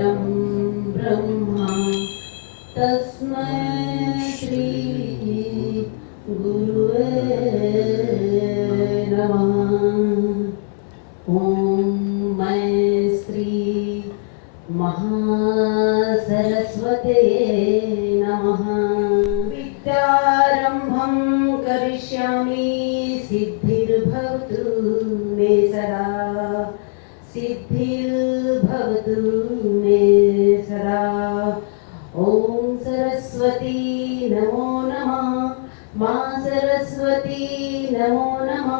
परं ब्रह्म तस्मै श्री गुरुवे नमः। ओम मैं श्री महासरस्वते नमः। विद्यारम्भं करिष्यामि सिद्धिर्भवतु मे सदा, सिद्धिर्भवतु मे सदा। ओम सरस्वती नमो नमः, मां सरस्वती नमो नमः।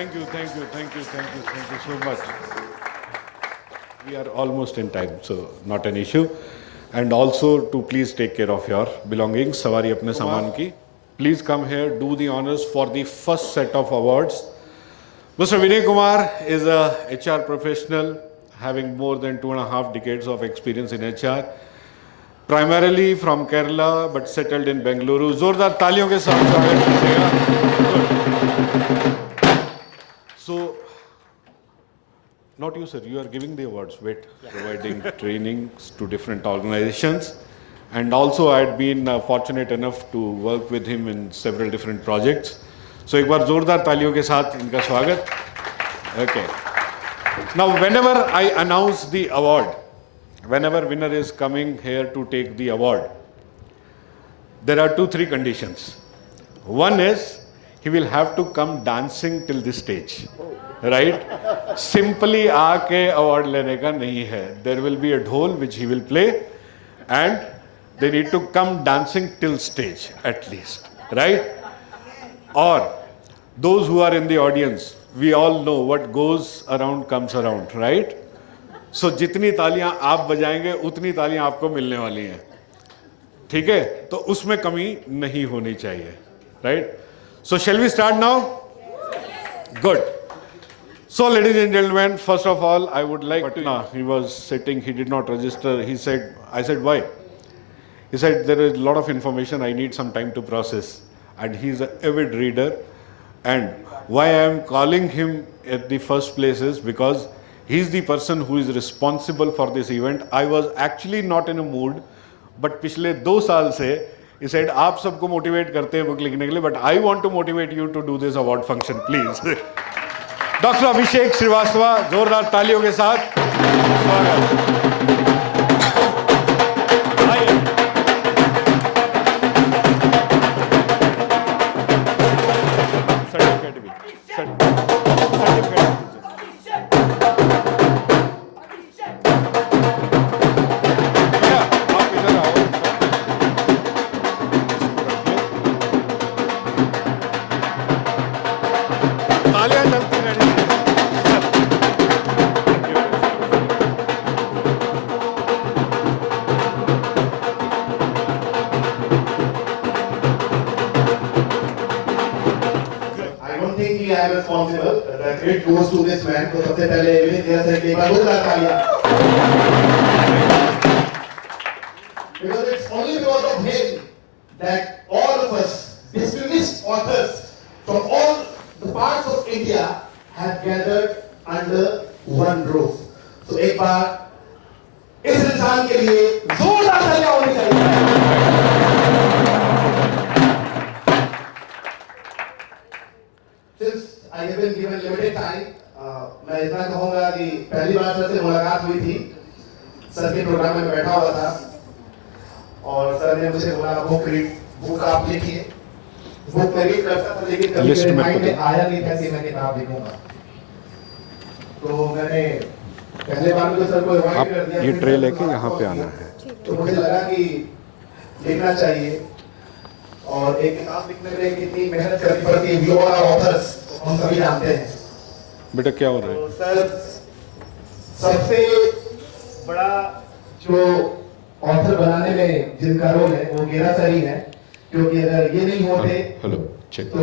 Thank you so much. We are almost in time, so not an issue. And also to please take care of your belongings. Sawari apne saman ki. Please come here, do the honors for the first set of awards. Mr. Vinay Kumar is a HR professional having more than 2.5 decades of experience in HR. Primarily from Kerala but settled in Bengaluru. जोरदार तालियों के साथ स्वागत कीजिएगा. So, not you sir, you are giving the awards, wait, providing trainings to different organizations. And also I had been fortunate enough to work with him in several different projects. So एक बार जोरदार तालियों के साथ इनका स्वागत. Okay. Now whenever I announce the award, whenever winner is coming here to take the award, there are 2-3 conditions. One is he will have to come dancing till this stage, right? Simply आके award लेने का नहीं है. There will be a dhol which he will play, and they need to come dancing till stage at least, right? Or those who are in the audience, we all know what goes around comes around, right? So जितनी तालियां आप बजाएंगे उतनी तालियां आपको मिलने वाली हैं, ठीक है? तो उसमें कमी नहीं होनी चाहिए, right? So shall we start now? Good. So ladies and gentlemen, first of all, I would like to. He was sitting, he did not register. He said, I said, why? He said, there is a lot of information, I need some time to process. And he's an avid reader. And why I am calling him at the first place is because he's the person who is responsible for this event. I was actually not in a mood, but पिछले 2 साल से he said, आप सबको motivate करते हैं book लिखने के लिए, but I want to motivate you to do this award function, please. Dr. Abhishek Srivastava, जोरदार तालियों के साथ स्वागत. think I am responsible. The credit goes to this man. तो सबसे पहले विनीत देर से एक बार जोरदार तालियां. Because it's only because of him that all of us, distinguished authors from all the parts of India, have gathered under one roof. So एक बार इस इंसान के लिए जोरदार तालियां होनी चाहिए. Since I have been given limited time, मैं इतना कहूँगा कि पहली बार सर से मुलाकात हुई थी, सर के प्रोग्राम में बैठा हुआ था और सर ने मुझे बोला बुक आप लिखिए. बुक मैं रीड करता था लेकिन कभी मेरे माइंड में आया नहीं था कि मैं किताब लिखूंगा. तो मैंने पहले बार तो सर को इनवाइट कर दिया. ये ट्रे लेके यहाँ पे आना है. तो मुझे लगा कि लिखना चाहिए और एक किताब लिखने में कितनी मेहनत करनी पड़ती है. वी ऑल आर ऑथर्स, हम सभी जानते हैं. बेटा क्या हो रहा है? तो सर सबसे बड़ा जो ऑथर बनाने में जिनका रोल है वो गेरा सर ही है, क्योंकि अगर ये नहीं होते हेलो चेक तो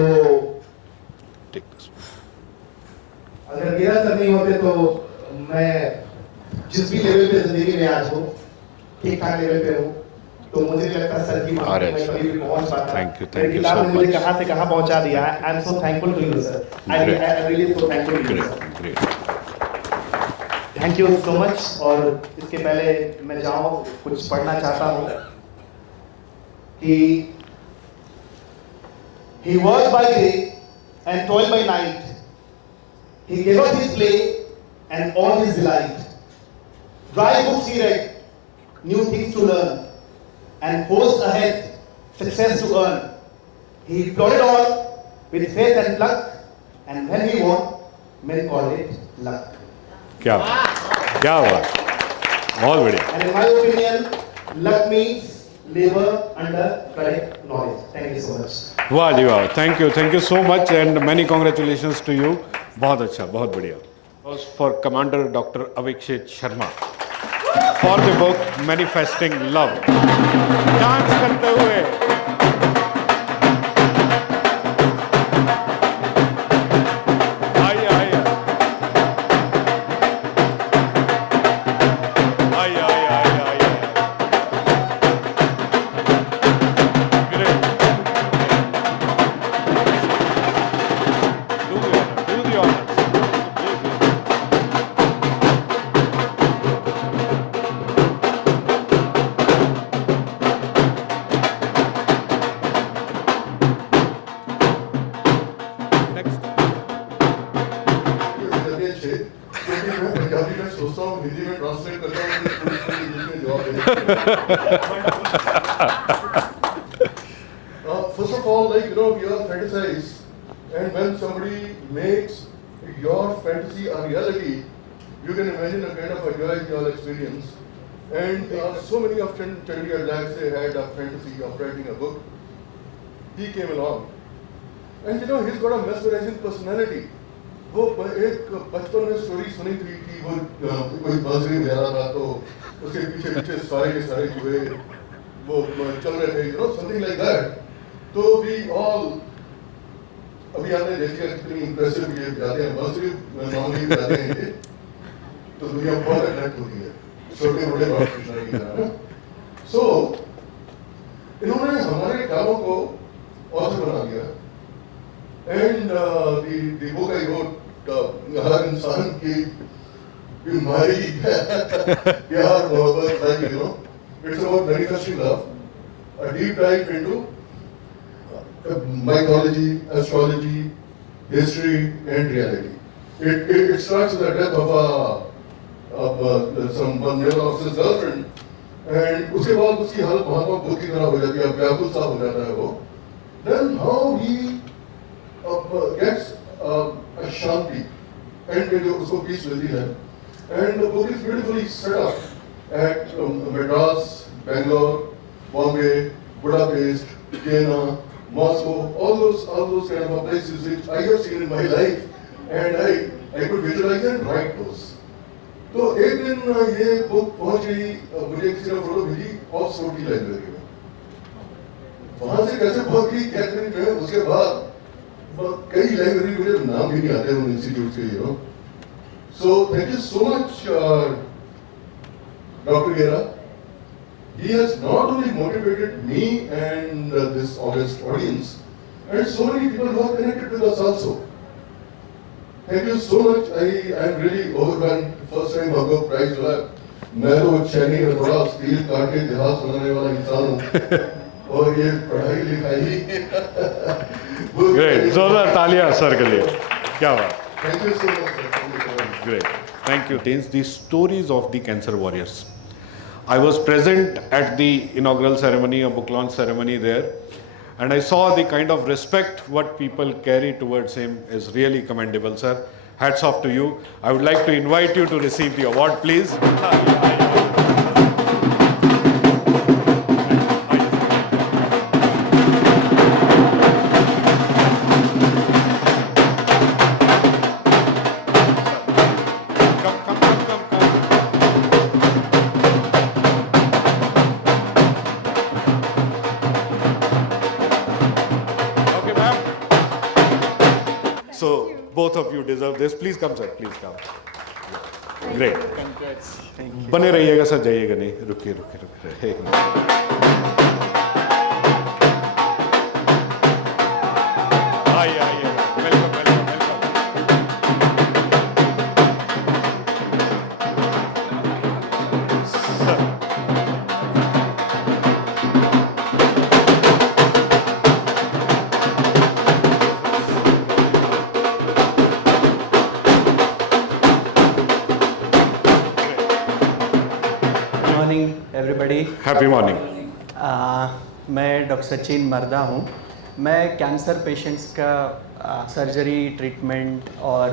टेक दिस. अगर गेरा सर नहीं होते तो मैं जिस भी लेवल पे जिंदगी में आज हूँ, ठीक ठाक लेवल पे हूँ, तो मुझे नहीं लगता सर की अरे मैं कभी भी पहुँच पाता. थैंक यू मेरी किताब ने मुझे कहाँ से कहाँ पहुँचा दिया है. I am so thankful to you sir. I really so thankful to you sir. Great. Thank you so much. और इसके पहले मैं जाऊँ कुछ पढ़ना चाहता हूँ कि he worked by day and toiled by night. He gave up his play and all his delight. Dry books he read, new things to learn, and forged ahead, success to earn. He plodded on with faith and luck, and when he won, men called it luck. क्या हुआ? बहुत बढ़िया. And in my opinion, luck means labor under correct knowledge. Thank you so much. वाह जी वाह. Thank you so much and many congratulations to you. बहुत अच्छा, बहुत बढ़िया. For commander doctor Abhishek Sharma for the book manifesting love. Dance करते हुए आइए आइए आइए आइए आइए आइए. Great. Do the honors. Next. जल्दी अच्छे, क्योंकि मैं पंजाबी में सोचता हूँ, हिंदी में ट्रांसलेट करता हूँ, मुझे पूरी इंग्लिश में जवाब देना. First of all, like you are fantasize, and when somebody makes your fantasy a reality, you can imagine a kind of a joy you'll experience. And so many of Chandigarh lads, they had a fantasy of writing a book. He came along, and he's got a mesmerizing personality. वो एक बचपन में story सुनी थी कि वो कोई बांसुरी बजा रहा था तो उसके पीछे पीछे सारे के सारे जो है वो चल रहे थे, समथिंग लाइक दैट. तो वी ऑल अभी आपने देखिए कितनी इंप्रेसिव ये बजाते हैं बांसुरी, नॉर्मली बजाते हैं ये, तो दुनिया बहुत अट्रैक्ट होती है छोटे बड़े बात की तरह. सो इन्होंने हमारे ख्यालों को ऑथर बना दिया. And the book I wrote, हर इंसान की बीमारी प्यार मोहब्बत, like it's about manifesting love, a deep dive into mythology, astrology, history, and reality. It starts with the death of some one of his girlfriend, and उसके बाद उसकी हालत महात्मा बुद्ध की तरह हो जाती है, व्याकुल सा हो जाता है वो. Then how he gets a shanti and उसको peace मिलती है. And the book is beautifully set up at Madras, Bangalore, Bombay, Budapest, Vienna, Moscow, all those kind of places which I have seen in my life, and I could visualize and write those. तो एक दिन ये book पहुंच गई, मुझे किसी ने photo भेजी ऑक्सफोर्ड की लाइब्रेरी में. वहां से कैसे पहुंच गई कैथरीन में, उसके बाद कई लैंग्वेज मुझे नाम भी नहीं आते उन इंस्टीट्यूट के, you know. So thank you so much, Dr. Gera. He has not only motivated me and this august audience, and so many people who are connected with us also. Thank you so much. I am really overwhelmed. First time Bhagavad Prize मिला. मैं तो चैनी में थोड़ा steel काट के इतिहास बनाने वाला इंसान हूँ. और ये पढ़ाई लिखाई. Great. जोरदार तालियां सर के लिए. क्या बात. Thank you so much, sir. Thank you so much. Great. Thank you. The stories of the cancer warriors. I was present at the inaugural ceremony, a book launch ceremony there, and I saw the kind of respect what people carry towards him is really commendable, sir. Hats off to you. I would like to invite you to receive the award, please. So both of you deserve this. Please come, sir. Please come. Great. बने रहिएगा sir, जाइएगा नहीं. रुकिए रुकिए रुकिए. एक minute. आइए आइए. Welcome welcome welcome. Sir. Morning everybody. Happy morning. मैं डॉक्टर सचिन मर्दा हूँ. मैं कैंसर पेशेंट्स का सर्जरी ट्रीटमेंट और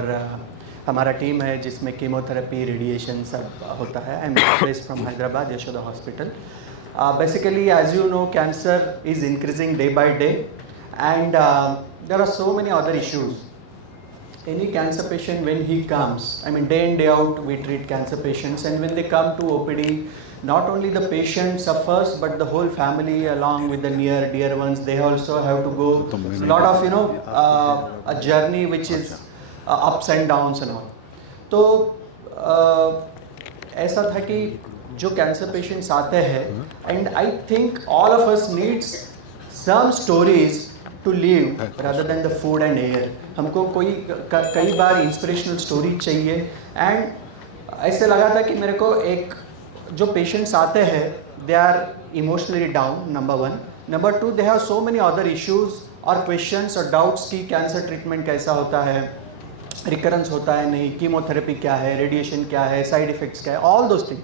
हमारा टीम है जिसमें कीमोथेरेपी रेडिएशन सब होता है. I am based from Hyderabad Yashoda hospital. Basically as you know cancer is increasing day by day and there are so many other issues. Any cancer patient when he comes, I mean day in day out we treat cancer patients, and when they come to OPD, not only the patient suffers but the whole family along with the near dear ones, they also have to go a lot of a journey which is ups and downs and all. तो ऐसा था कि जो cancer patients आते हैं and I think all of us needs some stories to live rather than the food and air. हमको कई बार inspirational story चाहिए. एंड ऐसे लगा था कि मेरे को एक जो पेशेंट्स आते हैं they are emotionally down, number one. Number two, they have so many other issues और क्वेश्चंस और डाउट्स कि कैंसर ट्रीटमेंट कैसा होता है, रिकरेंस होता है नहीं, कीमोथेरेपी क्या है, रेडिएशन क्या है, साइड इफेक्ट्स क्या है, all those thing.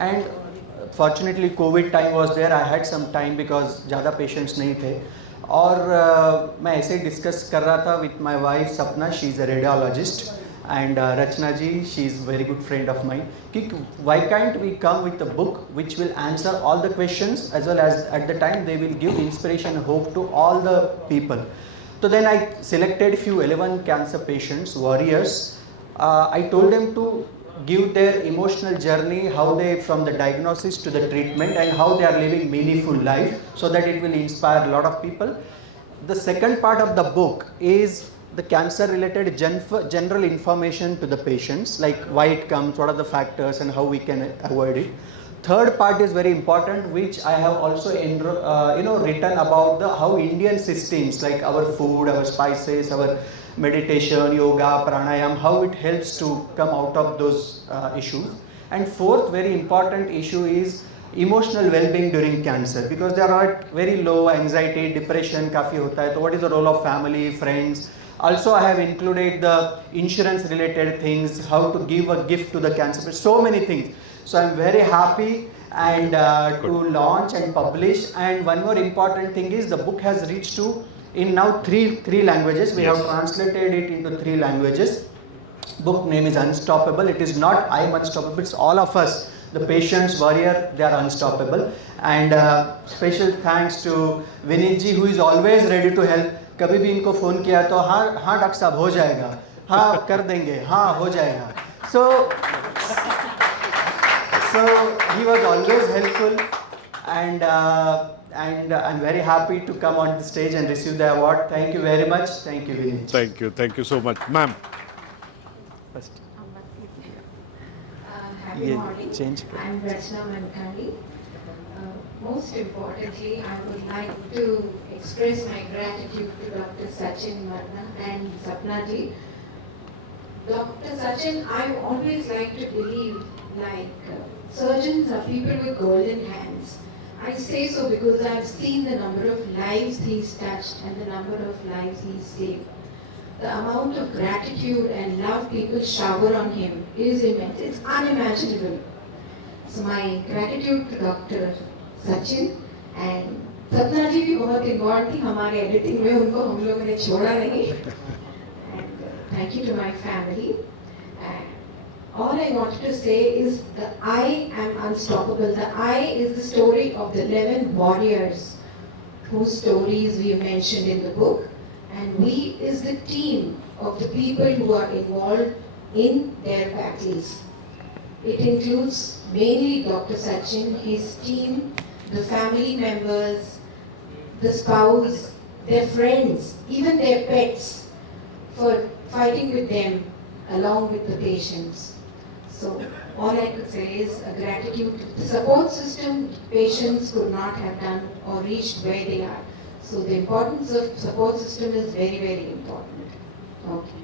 And fortunately covid time was there. I had some time because ज़्यादा पेशेंट्स नहीं थे. और मैं ऐसे ही डिस्कस कर रहा था with my wife Sapna, she is a radiologist, and Rachna ji, she is very good friend of mine, कि why can't we come with a book which will answer all the questions as well as at the time they will give inspiration and hope to all the people. So then I selected few 11 cancer patients, warriors. I told them to give their emotional journey, how they from the diagnosis to the treatment and how they are living meaningful life, so that it will inspire a lot of people. The second part of the book is the cancer related general information to the patients, like why it comes, what are the factors and how we can avoid it. Third part is very important, which I have also written about the how Indian systems like our food, our spices, our meditation, yoga, pranayam, how it helps to come out of those issues. And fourth very important issue is emotional well-being during cancer, because they are at very low, anxiety, depression काफ़ी होता है. So what is the role of family, friends? Also I have included the insurance related things, how to give a gift to the cancer patient, so many things. So I'm very happy and to launch and publish. And one more important thing is the book has reached to in now three languages. We have translated it into 3 languages. Book name is Unstoppable. It is not I am unstoppable, it's all of us. The patients, warrior, they are unstoppable. And special thanks to Vinit ji, who is always ready to help. कभी भी इनको phone किया तो हाँ doctor साहब हो जाएगा, हाँ कर देंगे, हाँ हो जाएगा. So he was always helpful, and and I'm very happy to come on the stage and receive the award. Thank you very much. Thank you, Vinit. Thank you so much. Ma'am. First. Happy Yeah, morning. change. I'm Rachna Mankani. Most importantly, I would like to express my gratitude to Dr. Sachin Varma and Sapna ji. Dr. Sachin, I always like to believe surgeons are people with golden hands. I say so because I've seen the number of lives he's touched and the number of lives he's saved. The amount of gratitude and love people shower on him is immense. It's unimaginable. So my gratitude to Dr. Sachin and सपना जी भी बहुत involve थी हमारे editing में, उनको हम लोगों ने छोड़ा नहीं. And thank you to my family. And all I wanted to say is the I am unstoppable. The I is the story of the 11 warriors whose stories we mentioned in the book. And we is the team of the people who are involved in their battles. It includes mainly Dr. Sachin, his team, the family members, the spouse, their friends, even their pets, for fighting with them along with the patients. So all I could say is a gratitude to the support system. Patients could not have done or reached where they are. So the importance of support system is very, very important. Okay,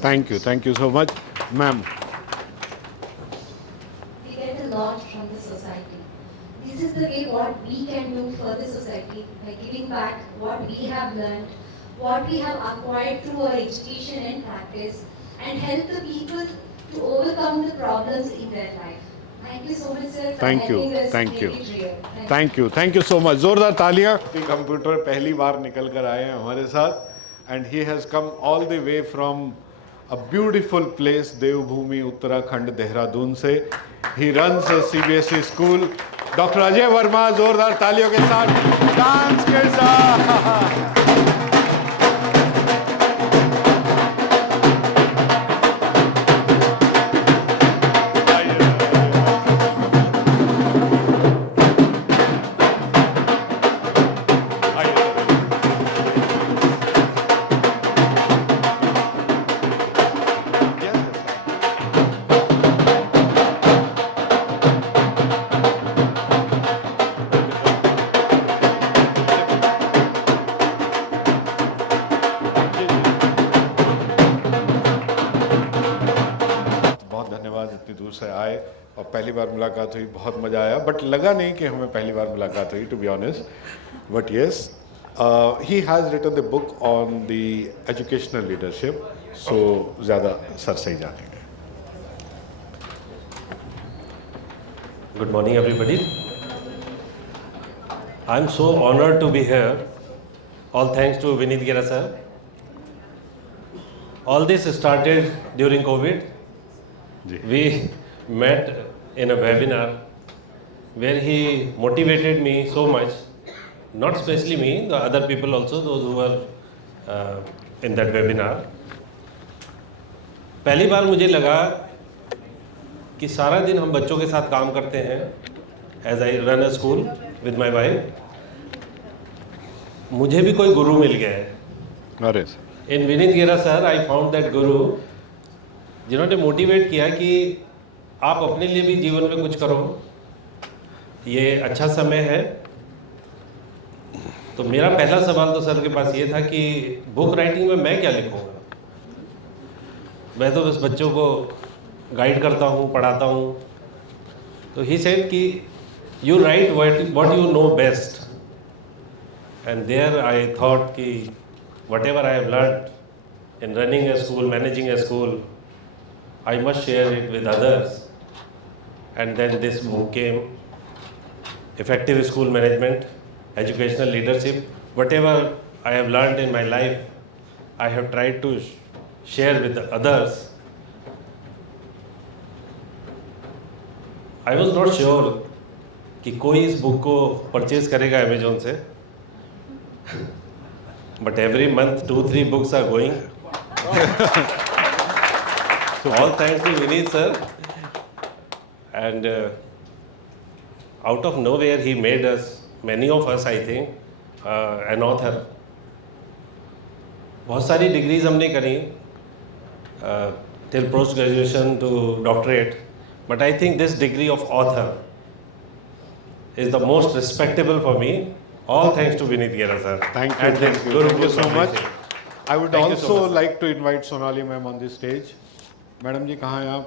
thank you. Thank you so much. Ma'am. We get a lot from the society. This is the way what we can do for the society by giving back what we have learned, what we have acquired through our education and practice, and help the people to overcome the problems in their life. Thank you so much, sir, for Thank you, helping us thank you. make it real. Thank you so much. जोरदार तालियां. Computer पहली बार निकल कर आए हैं हमारे साथ, and he has come all the way from a beautiful place, देवभूमि उत्तराखंड देहरादून से. He runs a CBSE school. Doctor Ajay Verma, जोरदार तालियों के साथ डांस के साथ. इतनी दूर से आए और पहली बार मुलाकात हुई, बहुत मज़ा आया. बट लगा नहीं कि हमें पहली बार मुलाकात हुई, to be honest. But yes, he has written the book on the educational leadership. So ज़्यादा सर से ही जानेंगे. Good morning, everybody. I'm so honored to be here. All thanks to Vinit Gera sir. All this started during COVID. We met in a webinar where he motivated me so much. Not especially me, the other people also, those who were in that webinar. पहली बार मुझे लगा कि सारा दिन हम बच्चों के साथ काम करते हैं. As I run a school with my wife, मुझे भी कोई गुरु मिल गया है. अरे इन विनीत गेरा सर आई फाउंड दैट गुरु, जिन्होंने मोटिवेट किया कि आप अपने लिए भी जीवन में कुछ करो, ये अच्छा समय है. तो मेरा पहला सवाल तो सर के पास ये था कि बुक राइटिंग में मैं क्या लिखूँगा. मैं तो बस बच्चों को गाइड करता हूँ, पढ़ाता हूँ. तो ही सेड कि you write what you know best. And there I thought कि whatever I have learn in running a school, managing a school, I must share it with others. And then this book came, effective school management, educational leadership. Whatever I have learned in my life, I have tried to share with the others. I was not sure कि कोई इस book को purchase करेगा Amazon से, but every month 2-3 books are going. So all thanks to Vinit sir. And out of nowhere he made us many of us, I think, an author. बहुत सारी degrees हमने करी till post graduation to doctorate, but I think this degree of author is the most respectable for me. All thanks to Vineet Gera sir. Thank you, And thank you, Guru thank you so much. Publishing. I would Thank you so also much. like to invite Sonali ma'am on the stage. Madam ji कहाँ हैं आप?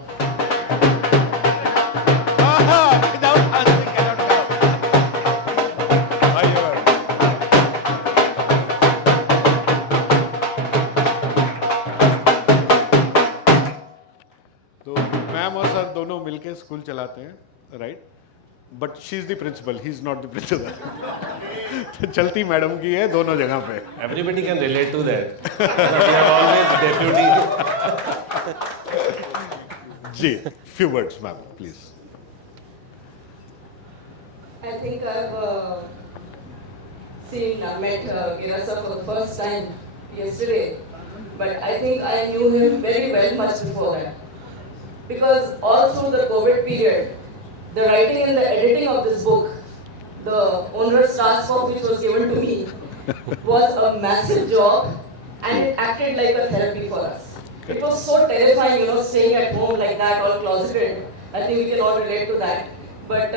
आइए madam. तो ma'am और sir दोनों मिलके school चलाते हैं, right? But she is the principal, he is not the principal. तो चलती मैडम की है दोनों जगह पे। Everybody can relate to that. We are always deputy. Ji, few words, ma'am, please. I think I've met Gira sir for the first time yesterday, but I think I knew him very well much before that. Because all through the COVID period, the writing and the editing of this book, the onerous task of which was given to me, was a massive job, and it acted like a therapy for us. It was so terrifying, staying at home like that, all closeted. I think we can all relate to that. But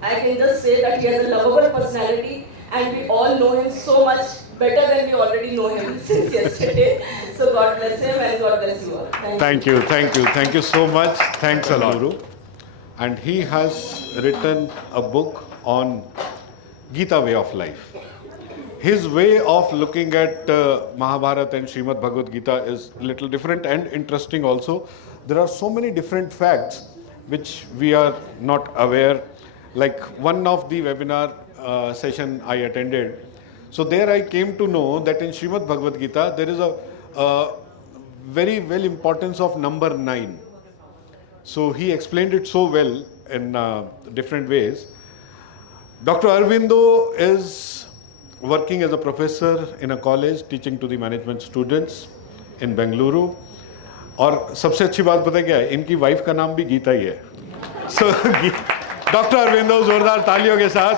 I can just say that he has a lovable personality, and we all know him so much better than we already know him since yesterday. So God bless him and God bless you all. Thank you so much. Thanks a lot, Guru. And he has written a book on Gita way of life. His way of looking at Mahabharata and Srimad Bhagavad Gita is a little different and interesting also. There are so many different facts which we are not aware. Like one of the webinar session I attended. So there I came to know that in Srimad Bhagavad Gita there is a very well importance of number 9. So he explained it so well in different ways. Dr. Aurobindo is working as a professor in a college teaching to the management students in Bengaluru. और सबसे अच्छी बात पता है क्या है? इनकी wife का नाम भी गीता ही है. So डॉक्टर अरविंदो जोरदार तालियों के साथ.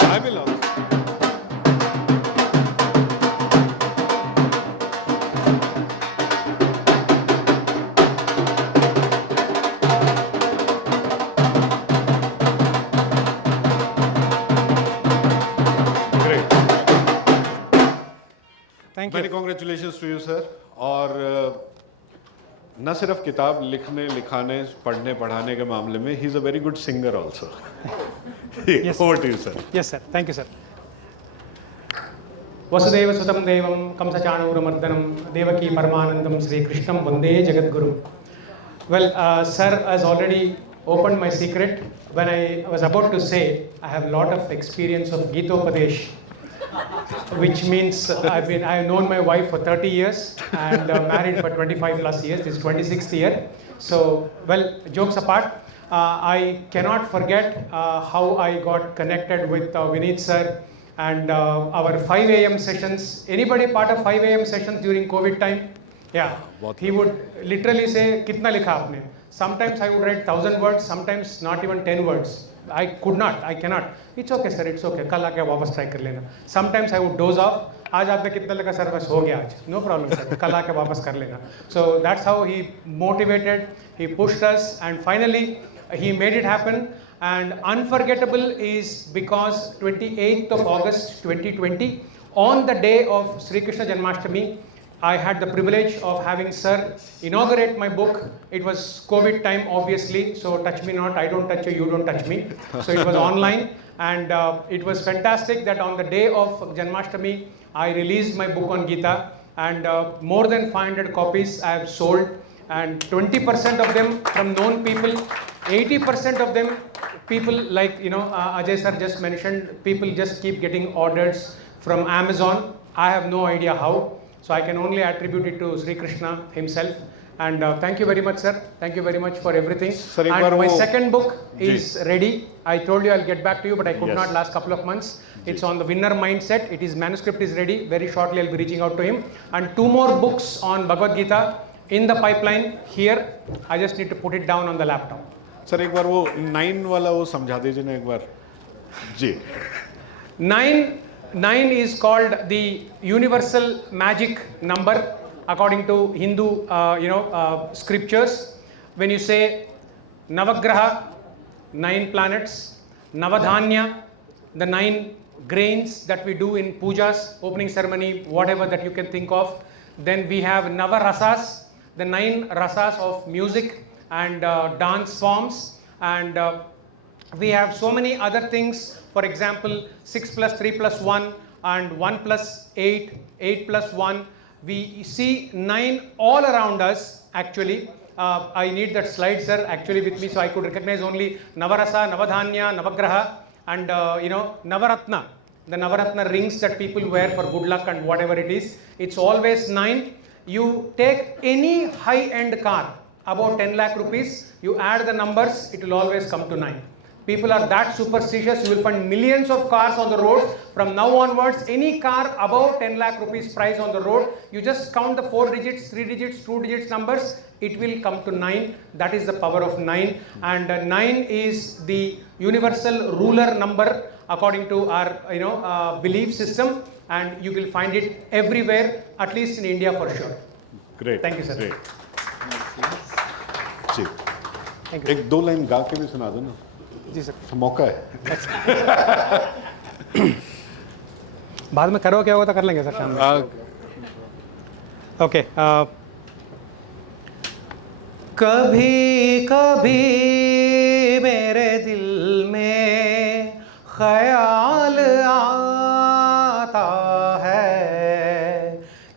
I will also. Great. Thank you. Many congratulations to you, sir. और न सिर्फ किताब लिखने लिखाने पढ़ने पढ़ाने के मामले में ही is a very good singer also. Yes. Over to you, sir. Yes, sir. Thank you, sir. वसुदेव सुतं देवं कंसचाणूरमर्दनं देवकी परमानंदं श्री कृष्णं वंदे जगद्गुरुं. Well, sir has already opened my secret when I was about to say I have a lot of experience of Gitopadesh, which means I've known my wife for 30 years and married for 25 plus years. This is 26th year. So, well, jokes apart, I cannot forget how I got connected with Vineet sir and our 5 a.m. sessions. Anybody part of 5 a.m. sessions during COVID time? Yeah, he would literally say, "Kitna likha aapne?" Sometimes I would write 1,000 words, sometimes not even 10 words. I cannot. It's okay, sir, it's okay. कल आके वापस try कर लेना. Sometimes I would doze off. आज आपने कितना लगा sir बस हो गया आज. No problem, sir. कल आके वापस कर लेना. So that's how he motivated, he pushed us, and finally he made it happen. And unforgettable is because 28th of August 2020, on the day of Sri Krishna Janmashtami, I had the privilege of having sir inaugurate my book. It was COVID time, obviously, so touch me not, I don't touch you, you don't touch me. So it was online, and it was fantastic that on the day of Janmashtami, I released my book on Gita, and more than 500 copies I have sold, and 20% of them from known people, 80% of them people like, Ajay sir just mentioned, people just keep getting orders from Amazon. I have no idea how. So I can only attribute it to Sri Krishna himself. And thank you very much, sir. Thank you very much for everything. Sir, ek and baar my wo- second book Ji. is ready. I told you I'll get back to you, but I could Yes. not last couple of months. It's on the winner mindset. It is manuscript is ready. Very shortly I'll be reaching out to him. And 2 more books on Bhagavad Gita in the pipeline here. I just need to put it down on the laptop. Sir एक बार वो 9 वाला वो समझा दीजिए ना एक बार जी 9 is called the universal magic number according to Hindu, scriptures. When you say Navagraha, 9 planets, Navadhanya, the 9 grains that we do in pujas, opening ceremony, whatever that you can think of. Then we have Navarasas, the 9 rasas of music and dance forms, and we have so many other things. For example, 6 plus 3 plus 1 and 1 plus 8, 8 plus 1. We see 9 all around us actually. I need that slide, sir, actually with me, so I could recognize only Navarasa, Navadhanya, Navagraha, and Navaratna. The Navaratna rings that people wear for good luck and whatever it is. It's always 9. You take any high-end car, about 10 lakh rupees, you add the numbers, it will always come to 9. People are that superstitious. You will find millions of cars on the road. From now onwards, any car above 10 lakh rupees price on the road, you just count the 4 digits, 3 digits, 2 digits numbers, it will come to 9. That is the power of 9. And 9 is the universal ruler number according to our belief system, and you will find it everywhere, at least in India for sure. Great Thank you, sir. Great जी Thank you. 1-2 line गा के भी सुना दो ना जी sir. तो मौका है बाद में करो क्या होगा तो कर लेंगे सर शाम में. ओके. कभी कभी मेरे दिल में ख्याल आता है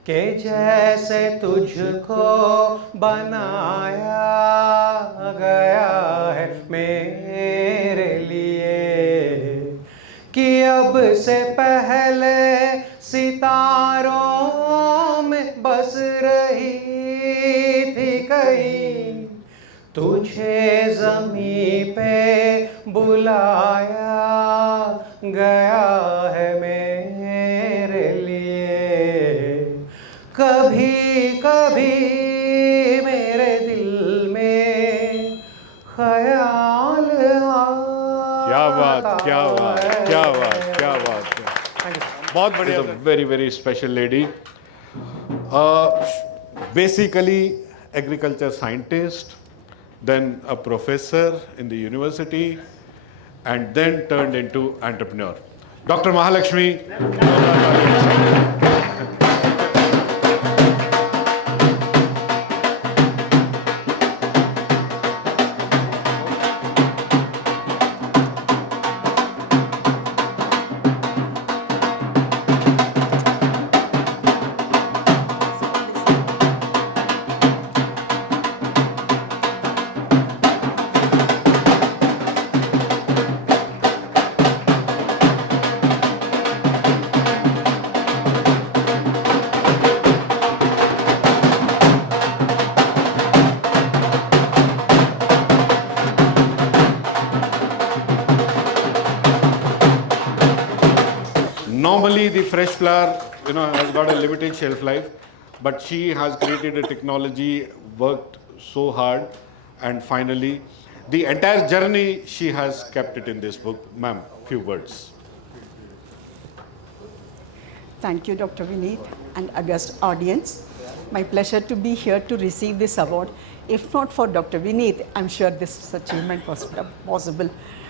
कि जैसे तुझको बनाया गया है मेरे लिए, कि अब से पहले सितारों में बस रही थी कहीं, तुझे ज़मीं पे बुलाया गया है मेरे लिए. कभी कभी मेरे दिल में ख्याल क्या बात क्या बात क्या बात क्या बात बहुत बढ़िया. Very very special lady. Basically agriculture scientist, then a professor in the university, and then turned into entrepreneur. Dr. Mahalakshmi. Normally the fresh flower, has got a limited shelf life, but she has created a technology, worked so hard, and finally, the entire journey she has kept it in this book. Ma'am, few words. Thank you, Dr. Vineet and august audience. My pleasure to be here to receive this award. If not for Dr. Vineet, I'm sure this achievement was possible.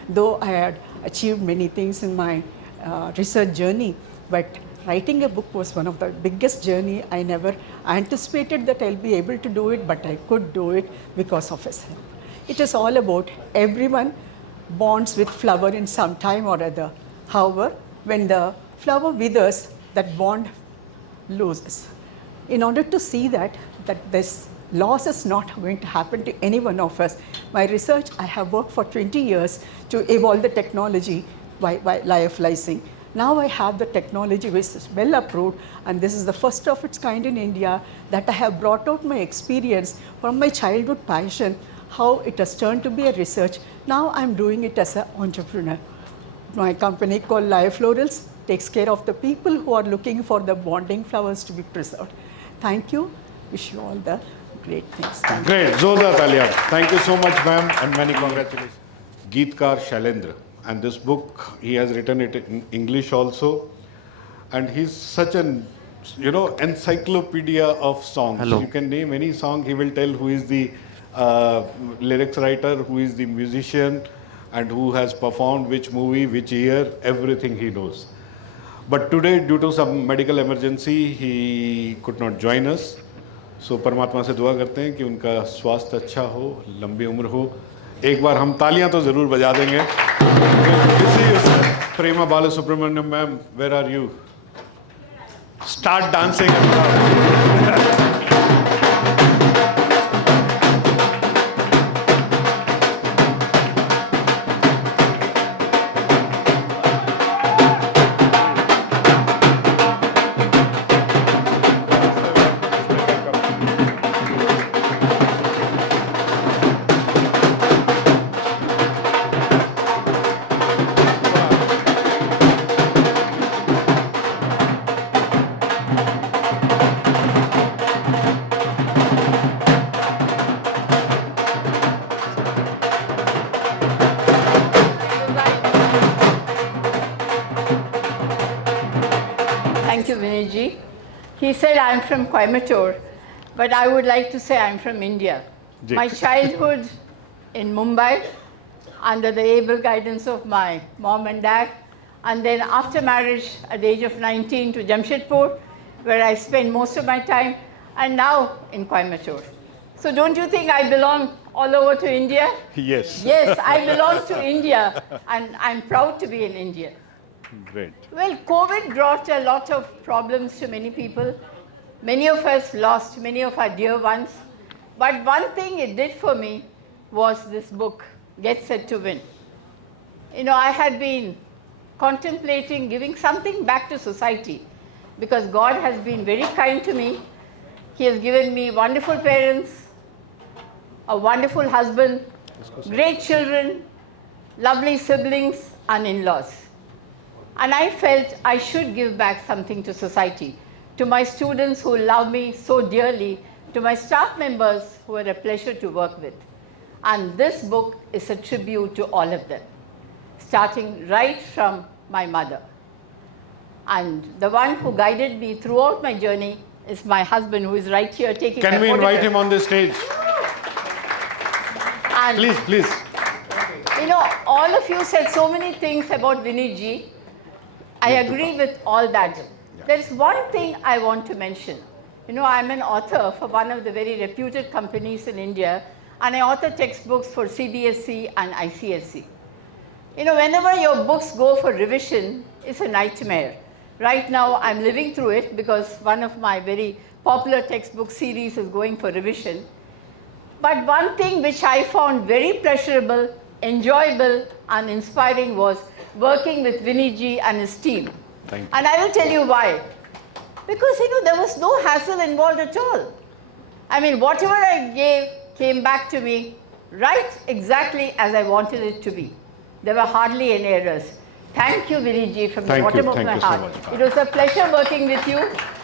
Though I had achieved many things in my research journey, but writing a book was one of the biggest journey. I never anticipated that I'll be able to do it, but I could do it because of his help. It is all about everyone bonds with flower in some time or other. However, when the flower withers, that bond loses. In order to see that this loss is not going to happen to any one of us, my research, I have worked for 20 years to evolve the technology by lyophilizing Now I have the technology which is well approved, and this is the first of its kind in India that I have brought out my experience from my childhood passion, how it has turned to be a research. Now I'm doing it as an entrepreneur. My company called Live Florals takes care of the people who are looking for the bonding flowers to be preserved. Thank you. Wish you all the great things. Thank you. Great, Zoda Talia. Thank you so much, ma'am, and many congratulations. Geetkar Shailendra, and this book he has written it in English also, and he's such an encyclopedia of songs. Hello. You can name any song, he will tell who is the lyrics writer, who is the musician, and who has performed which movie, which year, everything he knows. But today, due to some medical emergency, he could not join us. So परमात्मा से दुआ करते हैं कि उनका स्वास्थ्य अच्छा हो, लंबी उम्र हो. एक बार हम तालियां तो जरूर बजा देंगे. Prema Balasubramaniam ma'am, where are you? Start dancing. Thank you, Vinayji. He said I'm from Coimbatore, but I would like to say I'm from India. Ji. My childhood in Mumbai, under the able guidance of my mom and dad, and then after marriage at the age of 19 to Jamshedpur, where I spent most of my time, and now in Coimbatore. So don't you think I belong all over to India? Yes. Yes, I belong to India, and I'm proud to be in India. Great. Well, COVID brought a lot of problems to many people. Many of us lost many of our dear ones. But one thing it did for me was this book, Get Set to Win. You know, I had been contemplating giving something back to society because God has been very kind to me. He has given me wonderful parents, a wonderful husband, great children, lovely siblings and in-laws. And I felt I should give back something to society, to my students who love me so dearly, to my staff members who are a pleasure to work with. And this book is a tribute to all of them, starting right from my mother. And the one who guided me throughout my journey is my husband, who is right here taking Can my we invite photograph. him on the stage? And Please, please. you know, all of you said so many things about Vinayji. I agree with all that. There's one thing I want to mention. You know, I'm an author for one of the very reputed companies in India, and I author textbooks for CBSE and ICSE. You know, whenever your books go for revision, it's a nightmare. Right now, I'm living through it because one of my very popular textbook series is going for revision. But one thing which I found very pleasurable, enjoyable, and inspiring was working with Vinayji and his team. Thank you. And I will tell you why. Because, you know, there was no hassle involved at all. I mean, whatever I gave came back to me right exactly as I wanted it to be. There were hardly any errors. Thank you, Vinayji, from the Thank you. bottom of Thank my you so heart. much. It was a pleasure working with you.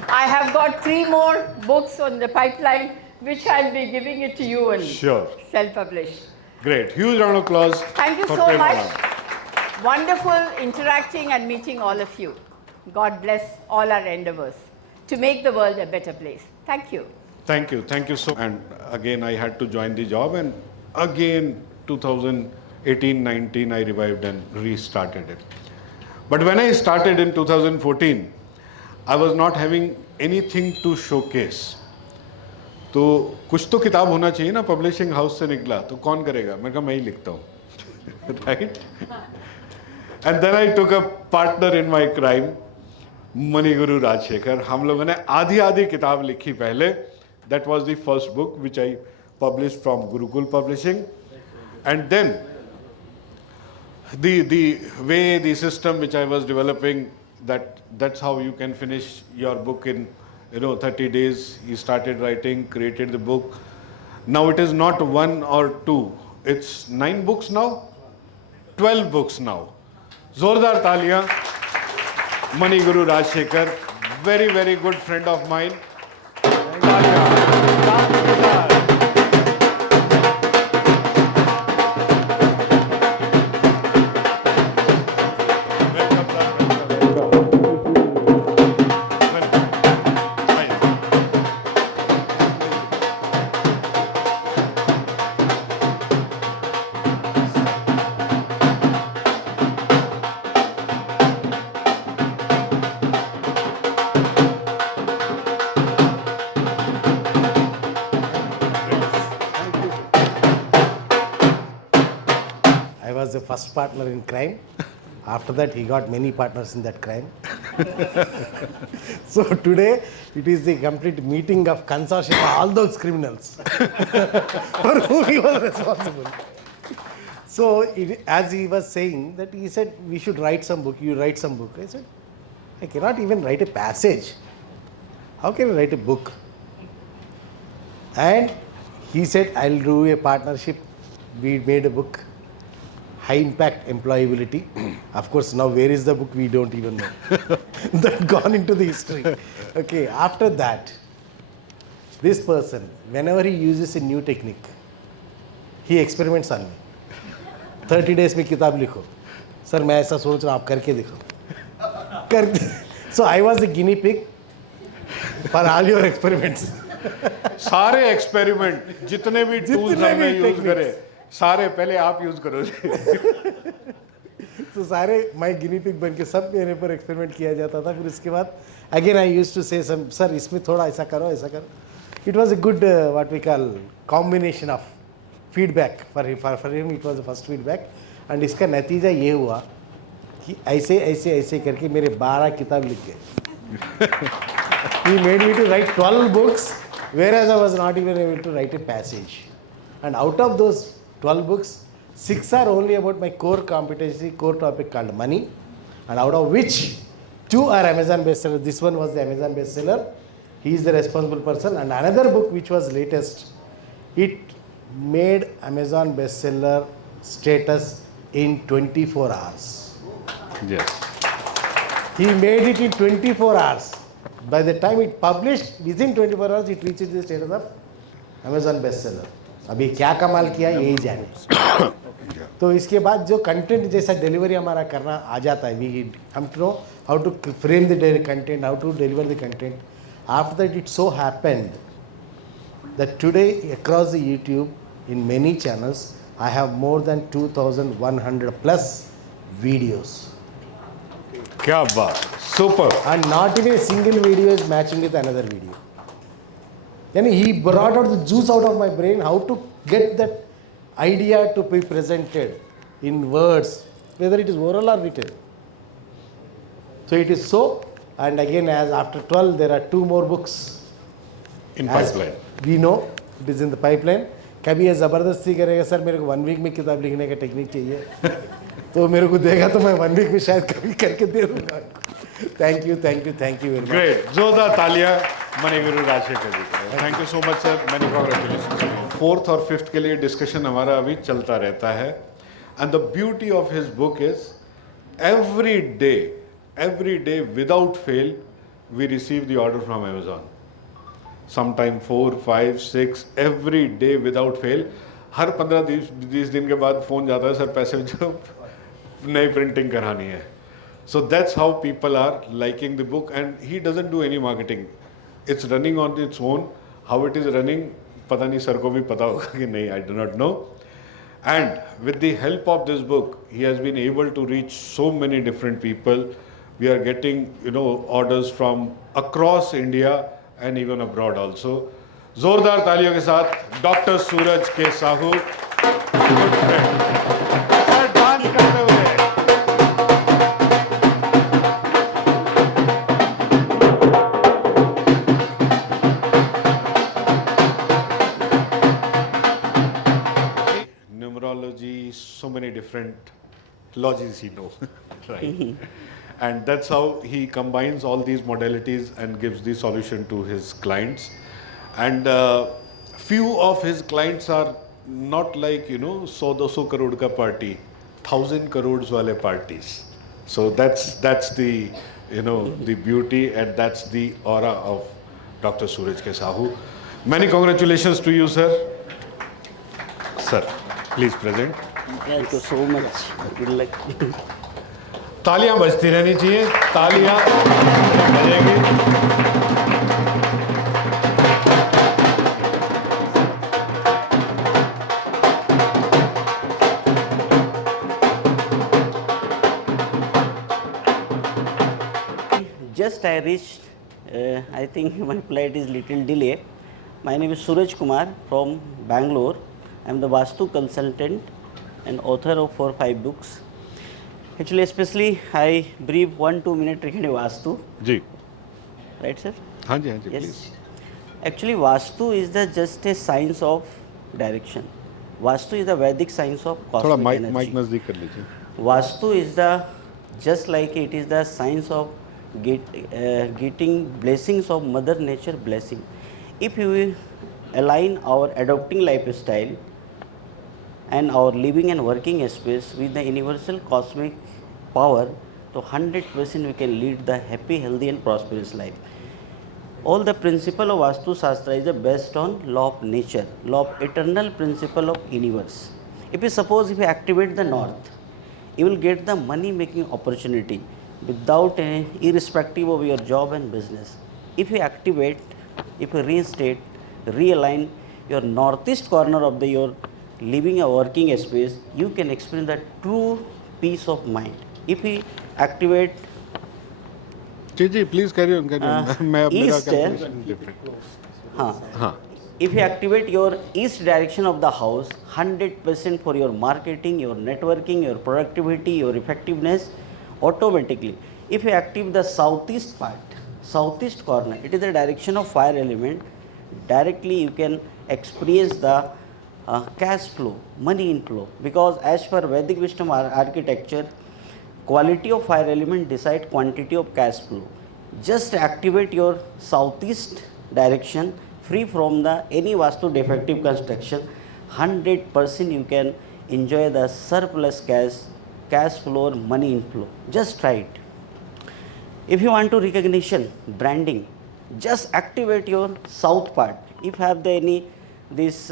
I have got 3 more books on the pipeline, which I'll be giving it to you and Sure. self-publish. Great. Huge round of applause. Thank you for so Prema much. ma'am. Wonderful interacting and meeting all of you. God bless all our endeavors to make the world a better place. Thank you. Thank you. Thank you so much. And again, I had to join the job, and again, 2018-19, I revived and restarted it. But when I started in 2014, I was not having anything to showcase. तो कुछ तो किताब होना चाहिए ना, publishing house से निकला तो कौन करेगा? मैंने कहा मैं ही लिखता हूँ, right? And then I took a partner in my crime, मणिगुरु Rajshekhar. हम लोगों ने आधी किताब लिखी पहले. That was the first book which I published from Gurukul Publishing. And then the way, the system which I was developing, that's how you can finish your book in 30 days. He started writing, created the book. Now it is not one or two, it's 9 books now, 12 books now. Zordar Talia, Mani Guru Rajshekhar, very, very good friend of mine. I was the first partner in crime. After that, he got many partners in that crime. So today, it is the complete meeting of consortium of all those criminals for whom he was responsible. So, as he was saying, that he said, we should write some book, you write some book. I said, I cannot even write a passage. How can I write a book? And he said, I'll do a partnership. We made a book, High Impact Employability. Of course, now where is the book? We don't even know. That gone into the history. Okay, after that, this person, whenever he uses a new technique, he experiments on me. 30 days में किताब लिखो. Sir, मैं ऐसा सोच रहा हूँ, आप करके देखो. So I was the guinea pig for all your experiments. सारे एक्सपेरिमेंट जितने भी टूल्स हमने यूज करे, सारे पहले आप यूज करो. तो सारे मैं गिनी पिग बन के सब मेरे पर एक्सपेरिमेंट किया जाता था. फिर उसके बाद अगेन आई यूज्ड टू से सम, सर इसमें थोड़ा ऐसा करो, ऐसा करो. It was a good what we call combination of feedback for him. It was the first feedback. And इसका नतीजा ये हुआ कि ऐसे ऐसे ऐसे करके मेरे 12 किताब लिख गए. He made me to write 12 books, whereas I was not even able to write a passage. And out of those 12 books, 6 are only about my core competency, core topic called money, and out of which 2 are Amazon bestseller. This one was the Amazon bestseller. He is the responsible person. And another book which was latest, it made Amazon bestseller status in 24 hours. Yes. He made it in 24 hours. By the time it published, within 24 hours, it reaches the status of Amazon bestseller. अभी क्या कमाल किया यही जाने. तो इसके बाद जो कंटेंट जैसा डिलीवरी हमारा करना आ जाता है, वी हम know how to frame the content, how to deliver the content. After that it so happened that today across the YouTube in many channels I have more than 2,100 plus videos. क्या बात, super. And not even a single video is matching with another video. Yani he brought out the juice out of my brain, how to get that idea to be presented in words, whether it is oral or written. So it is so. And again, as after 12, there are 2 more books in pipeline. We know it is in the pipeline. कभी ये ज़बरदस्ती करेगा, sir मेरे को 1 week में किताब लिखने का टेक्निक चाहिए, तो मेरे को देगा तो मैं 1 वीक में शायद कभी करके दे दूँगा. Thank you very much. Great. जोरदार तालियां मणि गुरु राजशेखर जी को. Thank you so much sir. Many congratulations. 4th और 5th के लिए डिस्कशन हमारा अभी चलता रहता है. And the beauty of his book is every day without fail we receive the order from Amazon. Sometime 4, 5, 6 every day without fail. हर 15-20 दिन के बाद फ़ोन जाता है, सर पैसे जो नई प्रिंटिंग करानी है. So that's how people are liking the book, and he doesn't do any marketing. It's running on its own. How it is running, पता नहीं सर को भी पता होगा कि नहीं, I do not know. And with the help of this book, he has been able to reach so many different people. We are getting, orders from across India and even abroad also. जोरदार तालियों के साथ doctor सूरज के Sahu, good friend. Sir dance करते हुए. Numerology, so many different lodges he know, right? And that's how he combines all these modalities and gives the solution to his clients. And few of his clients are not like 100-200 crore ka party, 1,000 crores wale parties. So that's the the beauty, and that's the aura of Dr. Suraj K. Sahu. Many congratulations to you, sir. Sir, please present. Thank you so much. Good luck. तालियां बजती रहनी चाहिए, तालियां बजेंगी। Just I reached, I think my flight is little delay. My name is Suraj Kumar from Bangalore. I am the Vastu consultant and author of 4-5 books. Actually, especially I brief 1-2 minute regarding Vastu. Ji. Right, sir? हाँ जी, Yes. please. Actually, Vastu is just a science of direction. Vastu is the Vedic science of थोड़ा cosmic energy. Mic नजदीक कर लीजिए। Vastu is just like it is the science of getting blessings of Mother Nature blessing. If we align our adopting lifestyle and our living and working space with the universal cosmic power, to 100% we can lead the happy, healthy and prosperous life. All the principle of Vastu Shastra is based on law of nature, law of eternal principle of universe. If you activate the north, you will get the money making opportunity without irrespective of your job and business. If you activate, if you reinstate, realign your northeast corner of your living or working space, you can experience the true peace of mind. If you activate जी, please carry on. मेरा east, calculation different. हाँ. If you activate your east direction of the house, 100% for your marketing, your networking, your productivity, your effectiveness, automatically. If you activate the southeast part, southeast corner, it is the direction of fire element, directly you can experience the cash flow, money inflow, because as per Vedic wisdom architecture, quality of fire element decide quantity of cash flow. Just activate your southeast direction, free from the any Vastu defective construction, 100% you can enjoy the surplus cash flow or money inflow. Just try it. If you want to recognition, branding, just activate your south part. If you have this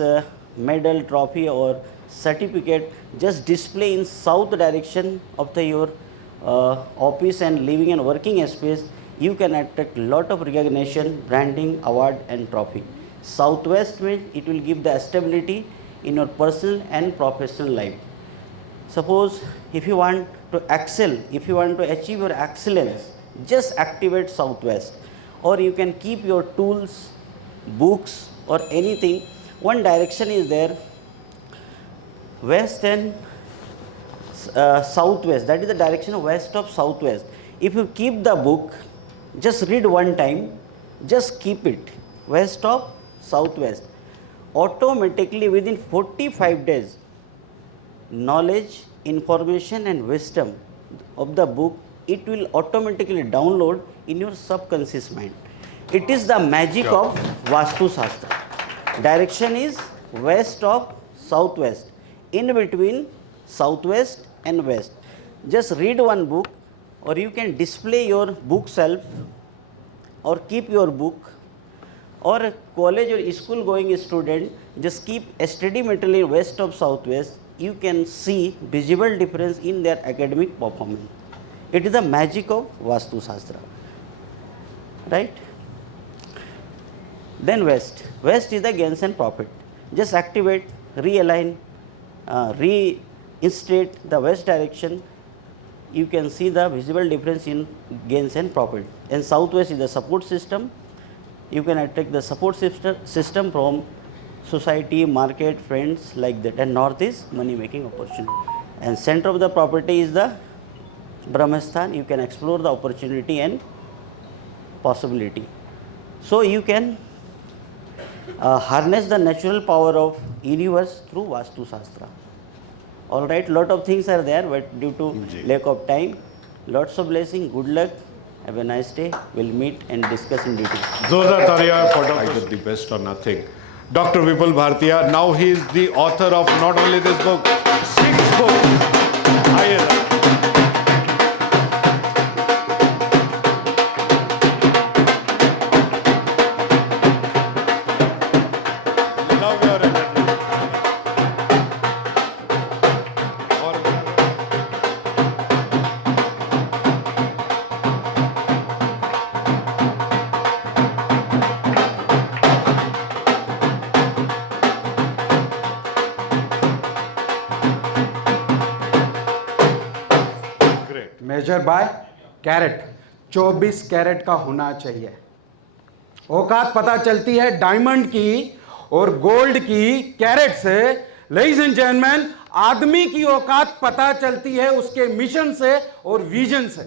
medal, trophy or certificate, just display in south direction of your office and living and working space, you can attract lot of recognition, branding, award and trophy. Southwest means it will give the stability in your personal and professional life. Suppose if you want to excel, if you want to achieve your excellence, just activate southwest. Or you can keep your tools, books or anything. One direction is there, west and southwest, that is the direction of west of southwest. If you keep the book, just read one time, just keep it, west of southwest. Automatically within 45 days, knowledge, information and wisdom of the book, it will automatically download in your subconscious mind. It is the magic of Vastu Shastra. Direction is west of southwest, in between southwest and west. Just read one book, or you can display your bookshelf or keep your book, or a college or school going student, just keep study material west of southwest. You can see visible difference in their academic performance. It is the magic of Vastu Shastra, right? Then west. West is the gains and profit. Just activate, realign, reinstate the west direction. You can see the visible difference in gains and profit. And southwest is the support system. You can attract the support system from society, market, friends, like that. And north is money making opportunity. And center of the property is the Brahmasthan. You can explore the opportunity and possibility. So you can harness the natural power of universe through Vastu Shastra. All right, lot of things are there, but due to lack of time, lots of blessing, good luck, have a nice day. We'll meet and discuss in detail. Zoza Talia for Dr. The best or nothing. Dr. Vipul Bhartiya, now he is the author of not only this book, 6 books. Love your energy. Measure by carat, 24 carat का होना चाहिए। औकात पता चलती है diamond की और gold की कैरेट से। लेडीज एंड जेंटलमैन, आदमी की औकात पता चलती है उसके मिशन से और विजन से।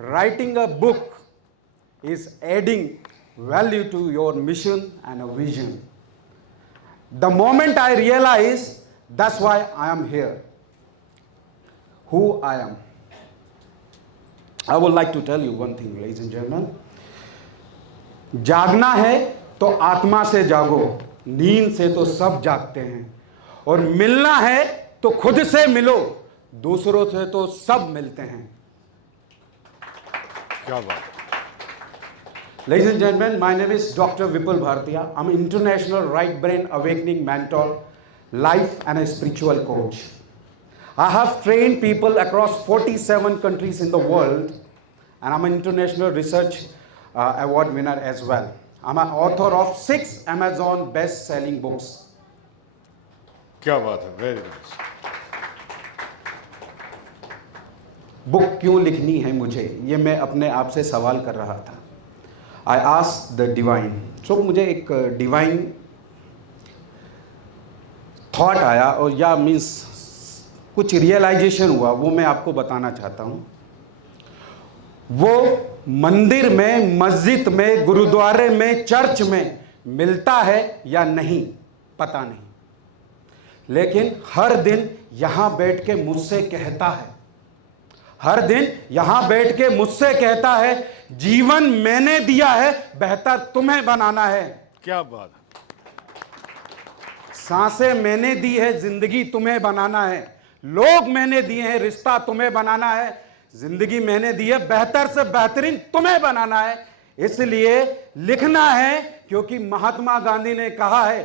Writing a book is adding value to your mission and a vision. The moment I realise that's why I am here, who I am. I would like to tell you one thing, ladies and gentlemen. जागना है तो आत्मा से जागो, नींद से तो सब जागते हैं। और मिलना है तो खुद से मिलो, दूसरों से तो सब मिलते हैं। क्या बात। Ladies and gentlemen, my name is Dr. Vipul Bhartiya. I'm an international right brain awakening mentor, life and a spiritual coach. I have trained people across 47 countries in the world, and I'm an international research award winner as well. I'm an author of 6 Amazon best-selling books. क्या बात है, very nice. Book क्यों लिखनी है मुझे, ये मैं अपने आप से सवाल कर रहा था. I asked the divine. So मुझे एक divine thought आया, और या मीन्स कुछ रियलाइजेशन हुआ, वो मैं आपको बताना चाहता हूँ. वो मंदिर में, मस्जिद में, गुरुद्वारे में, चर्च में मिलता है या नहीं पता नहीं, लेकिन हर दिन यहाँ बैठ के मुझसे कहता है, हर दिन यहाँ बैठ के मुझसे कहता है, जीवन मैंने दिया है, बेहतर तुम्हें बनाना है. क्या बात है. सांसें मैंने दी है, जिंदगी तुम्हें बनाना है. लोग मैंने दिए हैं, रिश्ता तुम्हें बनाना है. जिंदगी मैंने दी है, बेहतर से बेहतरीन तुम्हें बनाना है. इसलिए लिखना है, क्योंकि महात्मा गांधी ने कहा है,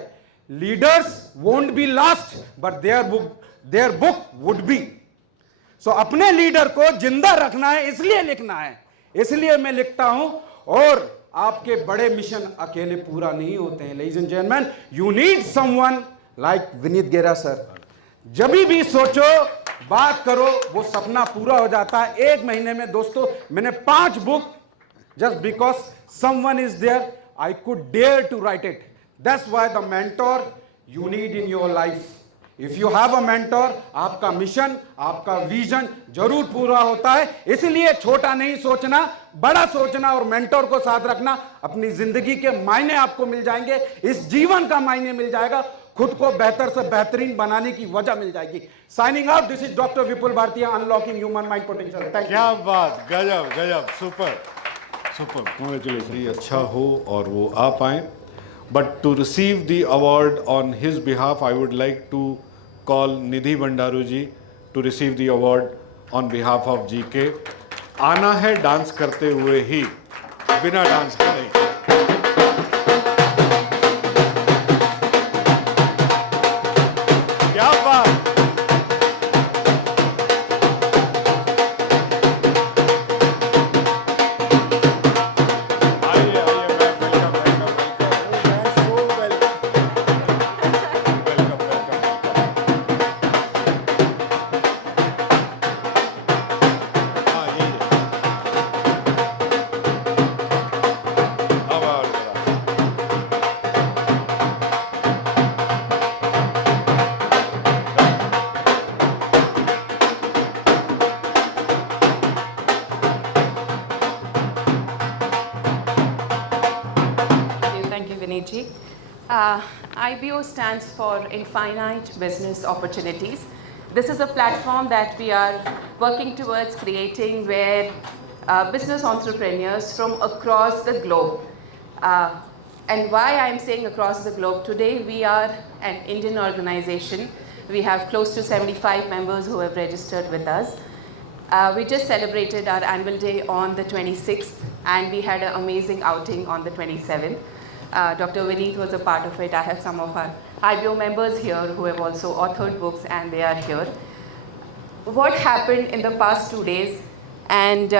leaders won't be last but their book would be. So अपने लीडर को जिंदा रखना है, इसलिए लिखना है, इसलिए मैं लिखता हूं. और आपके बड़े मिशन अकेले पूरा नहीं होते हैं. Ladies and gentleman, you need someone like Vineet गेरा सर. जब भी सोचो, बात करो, वो सपना पूरा हो जाता है. 1 महीने में दोस्तों मैंने 5 book, just because someone is there I could dare to write it. That's why the mentor you need in your life. If you have a mentor, आपका मिशन, आपका विजन जरूर पूरा होता है. इसलिए छोटा नहीं सोचना, बड़ा सोचना और मेंटोर को साथ रखना. अपनी जिंदगी के मायने आपको मिल जाएंगे, इस जीवन का मायने मिल जाएगा, खुद को बेहतर से बेहतरीन बनाने की वजह मिल जाएगी. Signing out, this is doctor Vipul Bhartiya, unlocking human mind potential. Thank you. क्या बात, गजब गजब, सुपर सुपर. कांग्रेचुलेशन. अच्छा हो और वो आ पाए. But to receive the award on his behalf, I would like to call Nidhi Bhandaru ji to receive the award on behalf of GK. आना है डांस करते हुए ही, बिना डांस के नहीं. क्या बात. आइए आइए, welcome IBO stands for Infinite Business Opportunities. This is a platform that we are working towards creating where business entrepreneurs from across the globe, and why I'm saying across the globe, today we are an Indian organization. We have close to 75 members who have registered with us. We just celebrated our annual day on the 26th, and we had an amazing outing on the 27th. Dr. Vineet was a part of it. I have some of our IBO members here who have also authored books, and they are here. What happened in the past 2 days, and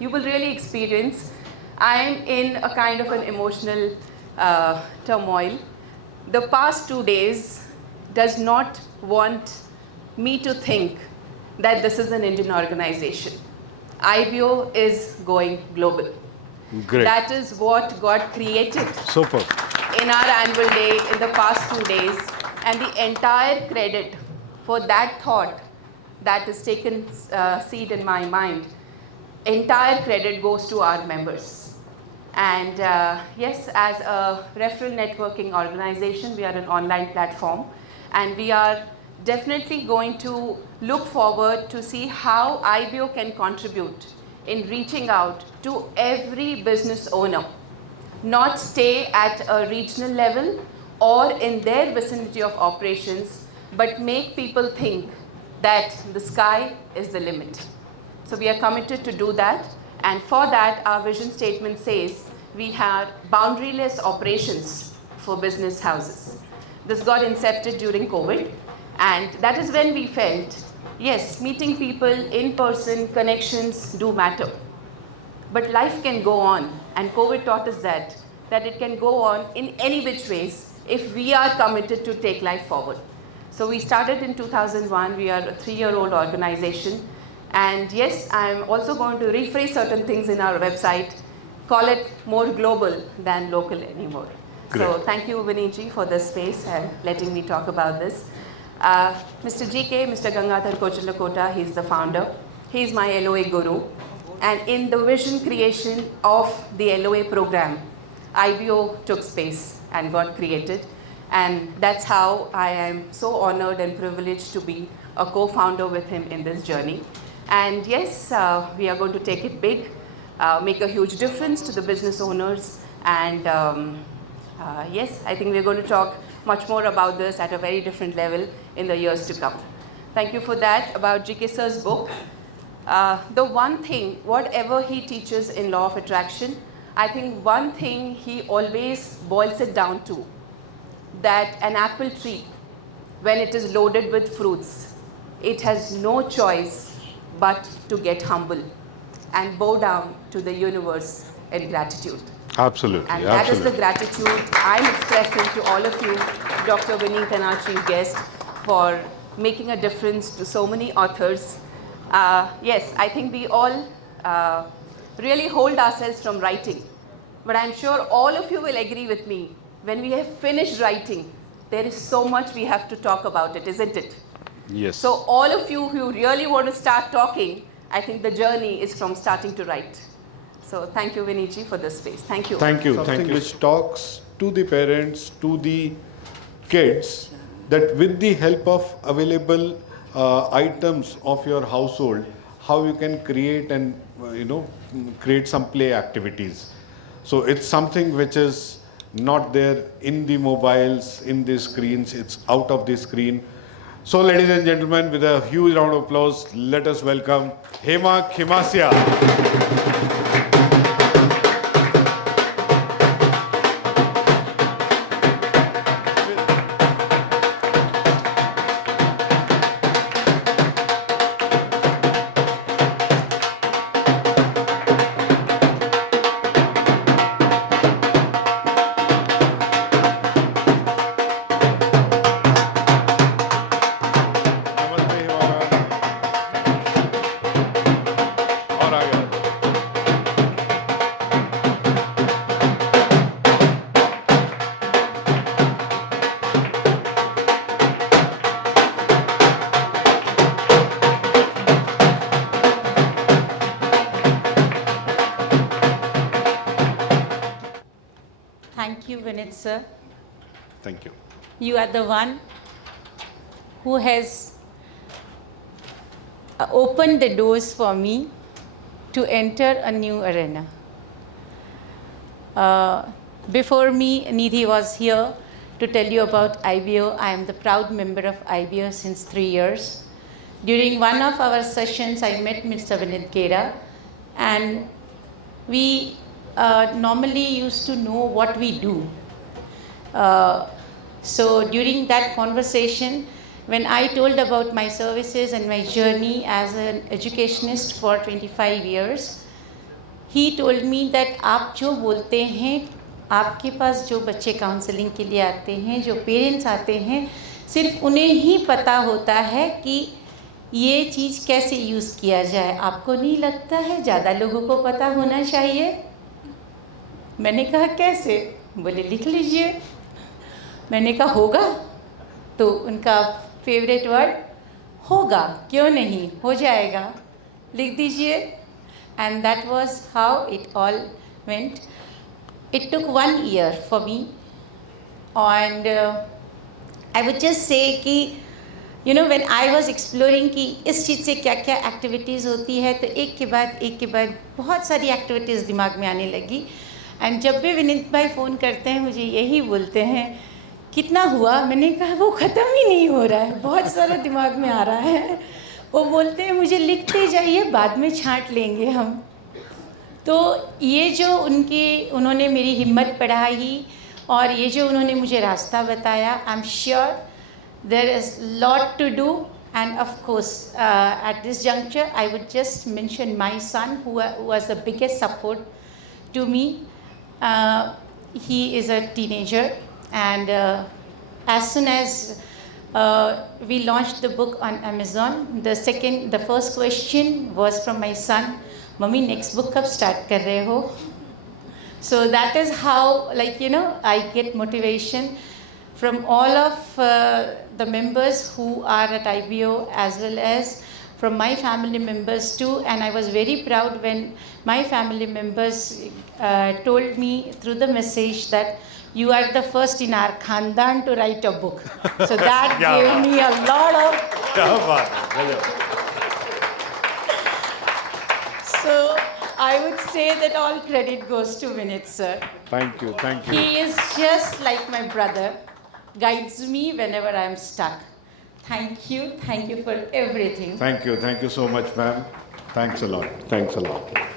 you will really experience, I am in a kind of an emotional turmoil. The past 2 days does not want me to think that this is an Indian organization. IBO is going global. Great. That is what got created Super. in our annual day in the past 2 days, and the entire credit for that thought that has taken seed in my mind, entire credit goes to our members. And yes, as a referral networking organization, we are an online platform, and we are definitely going to look forward to see how IBO can contribute in reaching out to every business owner, not stay at a regional level or in their vicinity of operations, but make people think that the sky is the limit. So we are committed to do that, and for that our vision statement says we have boundaryless operations for business houses. This got incepted during COVID, and that is when we felt, yes, meeting people in person, connections do matter. But life can go on, and COVID taught us that it can go on in any which ways if we are committed to take life forward. So we started in 2001, we are a 3-year-old organization, and yes, I'm also going to rephrase certain things in our website, call it more global than local anymore. Great. So thank you, Vineetji, for this space and letting me talk about this. Mr. GK, Mr. Gangadhar Kochilakota, he's the founder. He's my LOA guru. And in the vision creation of the LOA program, IBO took space and got created. And that's how I am so honored and privileged to be a co-founder with him in this journey. And yes, we are going to take it big, make a huge difference to the business owners. And yes, I think we're going to talk much more about this at a very different level in the years to come. Thank you for that. About GK Sir's book, the one thing, whatever he teaches in Law of Attraction, I think one thing he always boils it down to, that an apple tree, when it is loaded with fruits, it has no choice but to get humble and bow down to the universe in gratitude. Absolutely. And that is the gratitude I'm expressing to all of you, Dr. Vineet and our chief guest, for making a difference to so many authors. Yes, I think we all really hold ourselves from writing. But I'm sure all of you will agree with me, when we have finished writing, there is so much we have to talk about it, isn't it? Yes. So all of you who really want to start talking, I think the journey is from starting to write. So thank you, Vineetji, for this space. Thank you. Thank you. Something which talks to the parents, to the kids, that with the help of available items of your household, how you can create and create some play activities. So it's something which is not there in the mobiles, in the screens, it's out of the screen. So ladies and gentlemen, with a huge round of applause, let us welcome Hema Khimasia. Thank you, Vineet sir. Thank you. You are the one who has opened the doors for me to enter a new arena. Before me, Nidhi was here to tell you about IBO. I am the proud member of IBO since 3 years. During one of our sessions, I met Mr. Vinit Kera, and we normally used to know what we do. So during that conversation, when I told about my services and my journey as an educationist for 25 years, he told me that आप जो बोलते हैं, आपके पास जो बच्चे counselling के लिए आते हैं, जो पेरेंट्स आते हैं, सिर्फ उन्हें ही पता होता है कि ये चीज़ कैसे यूज़ किया जाए. आपको नहीं लगता है ज़्यादा लोगों को पता होना चाहिए? मैंने कहा कैसे? बोले लिख लीजिए. मैंने कहा होगा? तो उनका फेवरेट वर्ड होगा, क्यों नहीं, हो जाएगा, लिख दीजिए. And that was how it all went. It took 1 year for me, and I would just say कि when I was exploring कि इस चीज़ से क्या क्या एक्टिविटीज़ होती है, तो एक के बाद बहुत सारी एक्टिविटीज़ दिमाग में आने लगी. एंड जब भी विनीत भाई फ़ोन करते हैं मुझे यही बोलते हैं कितना हुआ. मैंने कहा वो ख़त्म ही नहीं हो रहा है, बहुत सारा दिमाग में आ रहा है. वो बोलते हैं मुझे लिखते जाइए, बाद में छांट लेंगे हम. तो ये जो उन्होंने मेरी हिम्मत बढ़ाई और ये जो उन्होंने मुझे रास्ता बताया, I am sure there is lot to do. And of course at this juncture I would just mention my son who was the biggest support to me. He is a teenager, and as soon as we launched the book on Amazon, the first question was from my son, "Mummy, next book kab start kar rahe ho?" So that is how, I get motivation from all of the members who are at IBO, as well as from my family members too. And I was very proud when my family members told me through the message that you are the first in our khandan to write a book. So that gave me a lot of... So I would say that all credit goes to Vinit sir. Thank you. He is just like my brother, guides me whenever I am stuck. Thank you for everything. Thank you so much, ma'am. Thanks a lot.